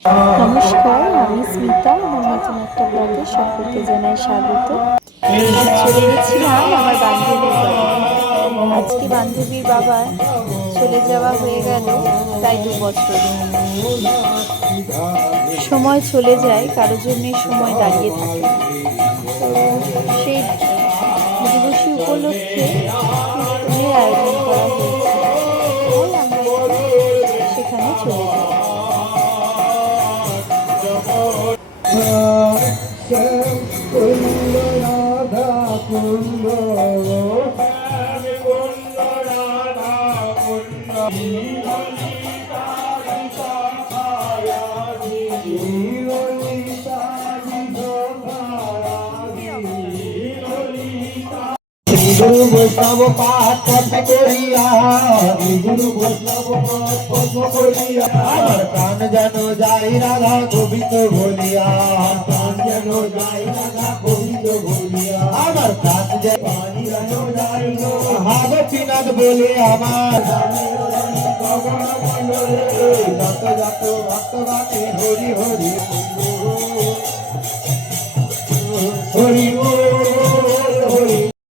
নমস্কার, আমি স্মিতা, আমার নতুন একটা ব্লগে সকলকে জানাই স্বাগত। চলে গেছিলাম আমার বান্ধবীর আজকে বান্ধবীর বাবা চলে যাওয়া হয়ে গেল প্রায় দু বছর। সময় চলে যায় কারোর জন্য সময় দাঁড়িয়ে থাকে। সেই দিবসী উপলক্ষে রাধা কুন্দ গুরু বৈষ্ণব পাঠ করিয়া গুরু বৈষ্ণব পাঠ করিয়া প্রাণ যেন যাই রাধা গোবিন্দ বলিয়া প্রাণ যেন যাই রাধা গোবিন্দ বলিয়া আমার কাজ যে পানি হাগতিনাথ বলে আমার। যত যত ভক্তবাকে হরি হরি হরি